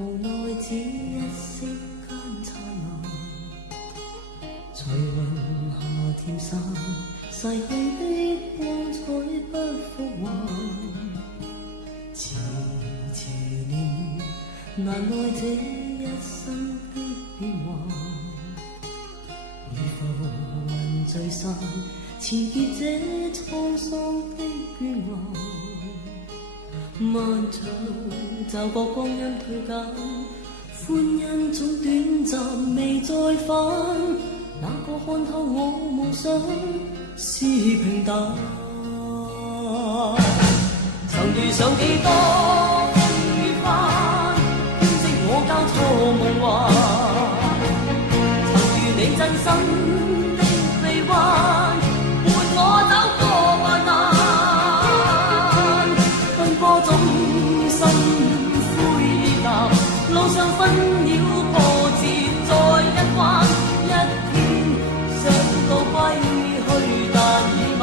無奈只一息間燦爛，隨雲下漸散，逝去的光彩不復還。遲遲年月，難耐這一生的變幻。如浮雲聚散，纏結這滄桑的倦顏。漫長驟覺光陰退減，歡欣總短暫未再返。哪個看透我夢想是平淡？曾遇上幾多風雨翻，編織我交錯夢幻。曾遇你真心的臂彎，伴我走過患難。波中心灰意淡，路上紛擾波折再一彎，一天想到歸去，但已晚。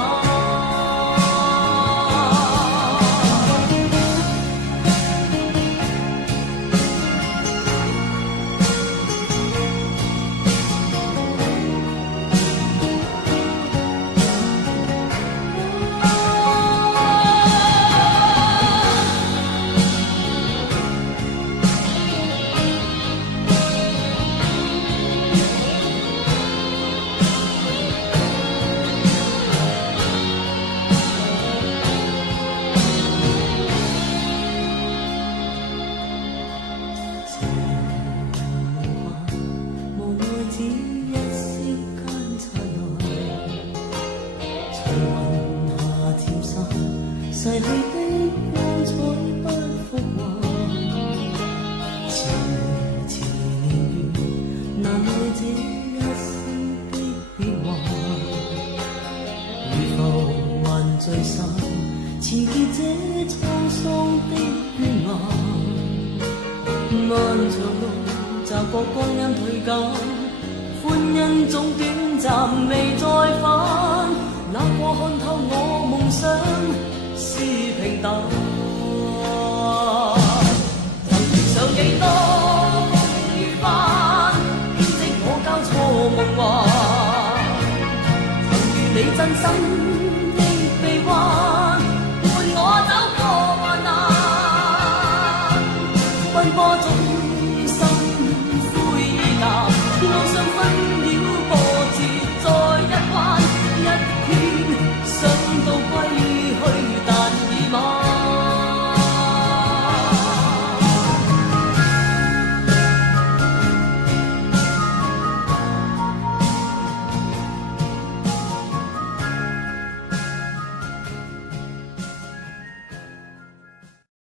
逝去的光彩不復還，遲遲年月，難耐這一生的變幻。如浮雲聚散，纏結這滄桑的倦顏。漫長路驟覺光陰退減，歡欣總短暫未再返。哪個看透我夢想是平淡？曾遇上幾多風雨翻，編織我交錯夢幻。曾遇你真心